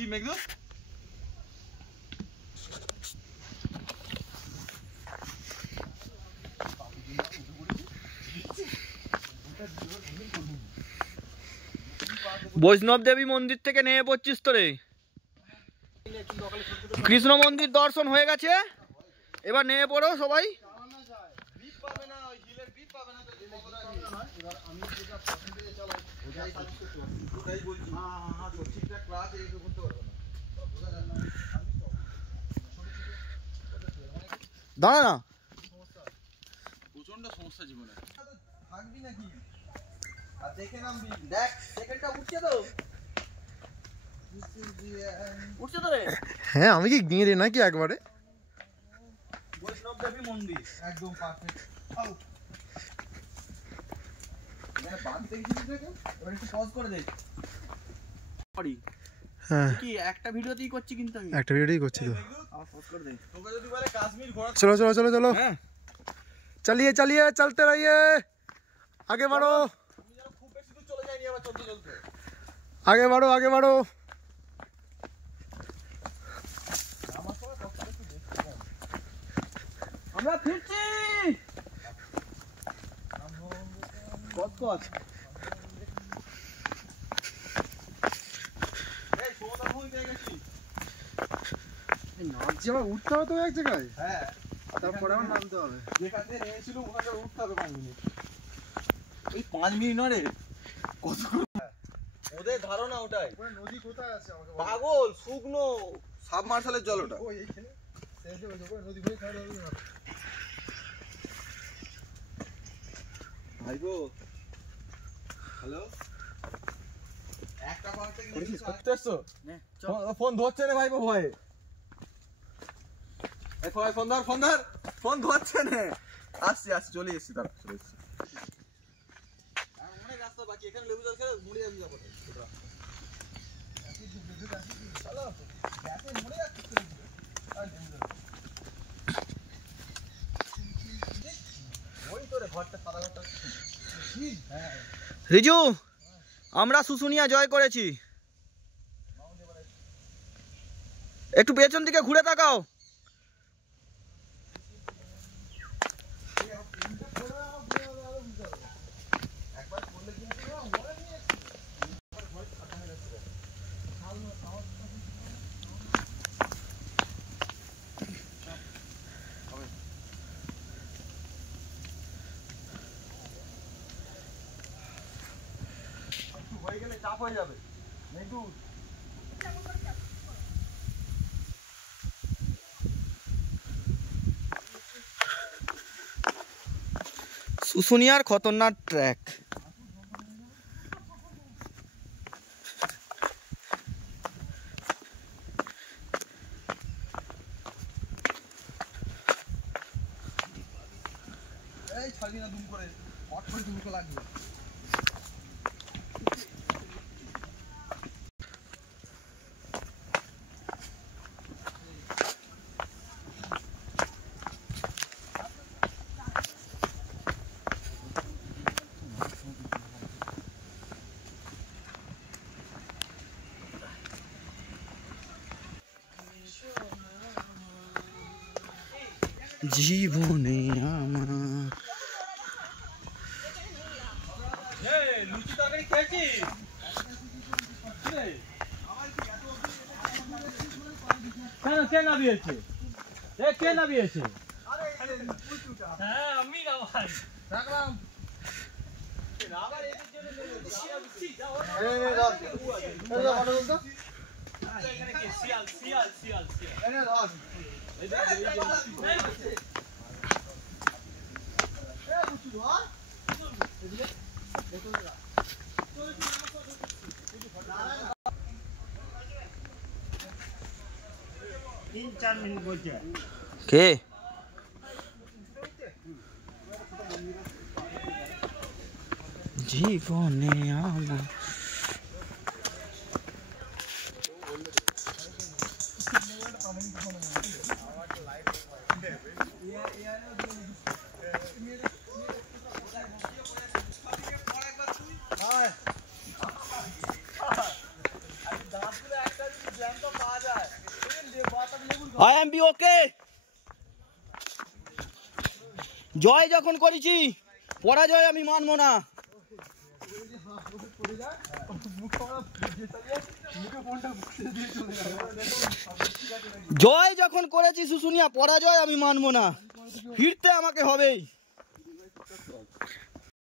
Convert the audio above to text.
কি মেঘদূত বৈষ্ণব দেবী মন্দির থেকে নেমে পড়ছিস তো রে। কৃষ্ণ মন্দির দর্শন হয়ে গেছে, এবার নেমে পড়ো সবাই। দাঁড়া না, প্রচন্ড সমস্যা জীবনে। থাকবি নাকি? আর দেখে নামবি। দেখ সেকেন্ডটা উঠছে তো, উঠছে তো রে। হ্যাঁ আমি কি গিয়ে নাকি একবারে। বৈষ্ণব দেবী মন্দির একদম পারফেক্ট। এখানে বাদ দেখছিস দেখে, এবার একটু পজ করে দেখ। হ্যাঁ কি একটা ভিডিওতেই করছি, কিন্তু আমি একটা ভিডিওই করছি তো। আর পজ করে দে। তোকে যদি বলে কাশ্মীর ঘোরা, চলো চলো চলো চলো, হ্যাঁ चलिए चलिए चलते रहिए, आगे बढ़ो আমি যেন খুব বেশি দূর চলে যাইনি আবার চলতে চলতে। आगे बढ़ो आगे बढ़ो। আমরা ফিরছি। কত কত এই সোনা হই পেয়ে গেছি। নামছি আবার উঠতে হবে তো এক জায়গায়, হ্যাঁ তারপরে আবার নামতে হবে। যেখান থেকে নেমেছিল ওখান থেকে উঠতে হবে 5 মিনিট। এই 5 মিনিট নয় কত ওদের ধারণা ওটাই। নদী কোথায় আছে আমাকে পাগল, শুকনো সাবমার্শালের জল ওটা। ওই এইখানে নদী হয়ে খাওয়া যাবে না। ভাইগো হ্যালো, একটা পাওয়ার থেকে করেছিস? করতে আসছো? ফোন ধরছে না ভাইগো ভয়ে। এই ফোন ধর, ফোন ধর, ফোন ধরছে না। আসছি আসছি, চলে এসেছি, তার চলে এসেছি। অনেক রাস্তা বাকি, এখানে লেবু জল খেলে মুড়ে যাবি যাবো। চলো গ্যাসে মুড়ে যাচ্ছিস তো। ওই তোরে ঘরটা সাদা ঘরটা। হ্যাঁ রিজু, আমরা শুশুনিয়া জয় করেছি। একটু পেছন দিকে ঘুরে তাকাও। হয়ে গেলে চাপ হয়ে যাবে। শুশুনিয়ার খতরনাক ট্র্যাক। এই ছাড়বি না দুম করে, হট করে দুমকে লাগবে। জীবনে আমার লুচি তরকারি খেয়েছিস? কেন কে নামিয়েছে? কে নামিয়েছে? হ্যাঁ আমি না ভাই রাখলাম। কে জীবনে আমার আই এম বি ওকে। জয় যখন করেছি পরাজয় আমি মানবো না। জয় যখন করেছি শুশুনিয়া, পরাজয় আমি মানবো না, ফিরতে আমাকে হবেই।